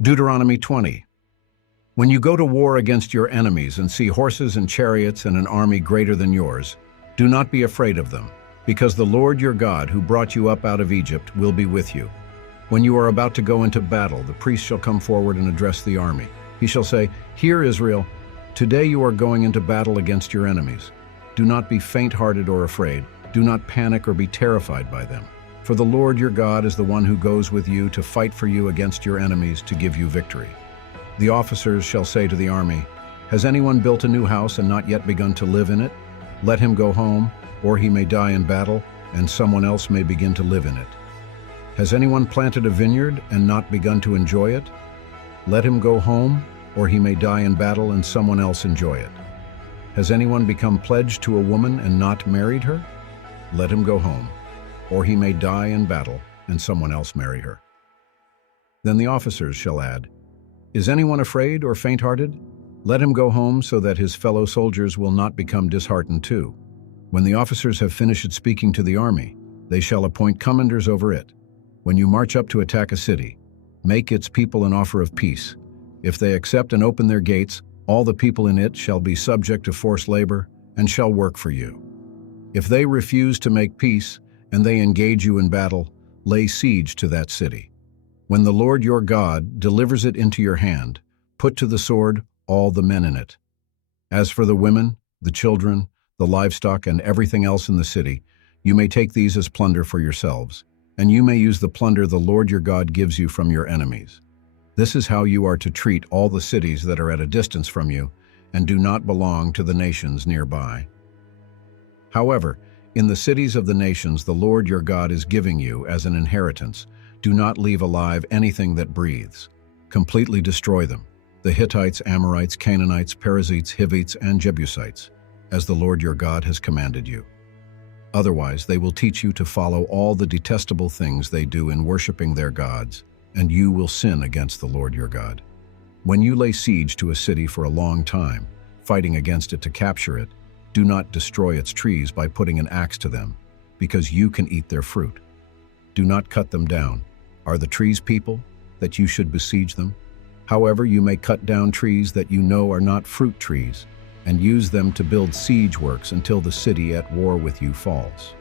Deuteronomy 20. When you go to war against your enemies and see horses and chariots and an army greater than yours, do not be afraid of them, because the Lord your God, who brought you up out of Egypt, will be with you. When you are about to go into battle, the priest shall come forward and address the army. He shall say, "Hear, Israel, today you are going into battle against your enemies. Do not be faint-hearted or afraid. Do not panic or be terrified by them. For the Lord your God is the one who goes with you to fight for you against your enemies to give you victory." The officers shall say to the army, "Has anyone built a new house and not yet begun to live in it? Let him go home, or he may die in battle, and someone else may begin to live in it. Has anyone planted a vineyard and not begun to enjoy it? Let him go home, or he may die in battle and someone else enjoy it. Has anyone become pledged to a woman and not married her? Let him go home, or he may die in battle and someone else marry her." Then the officers shall add, "Is anyone afraid or faint-hearted? Let him go home so that his fellow soldiers will not become disheartened too." When the officers have finished speaking to the army, they shall appoint commanders over it. When you march up to attack a city, make its people an offer of peace. If they accept and open their gates, all the people in it shall be subject to forced labor and shall work for you. If they refuse to make peace and they engage you in battle, lay siege to that city. When the Lord your God delivers it into your hand, put to the sword all the men in it. As for the women, the children, the livestock, and everything else in the city, you may take these as plunder for yourselves, and you may use the plunder the Lord your God gives you from your enemies. This is how you are to treat all the cities that are at a distance from you and do not belong to the nations nearby. However, in the cities of the nations the Lord your God is giving you as an inheritance, do not leave alive anything that breathes. Completely destroy them, the Hittites, Amorites, Canaanites, Perizzites, Hivites, and Jebusites, as the Lord your God has commanded you. Otherwise, they will teach you to follow all the detestable things they do in worshiping their gods, and you will sin against the Lord your God. When you lay siege to a city for a long time, fighting against it to capture it, do not destroy its trees by putting an axe to them, because you can eat their fruit. Do not cut them down. Are the trees people, that you should besiege them? However, you may cut down trees that you know are not fruit trees, and use them to build siege works until the city at war with you falls.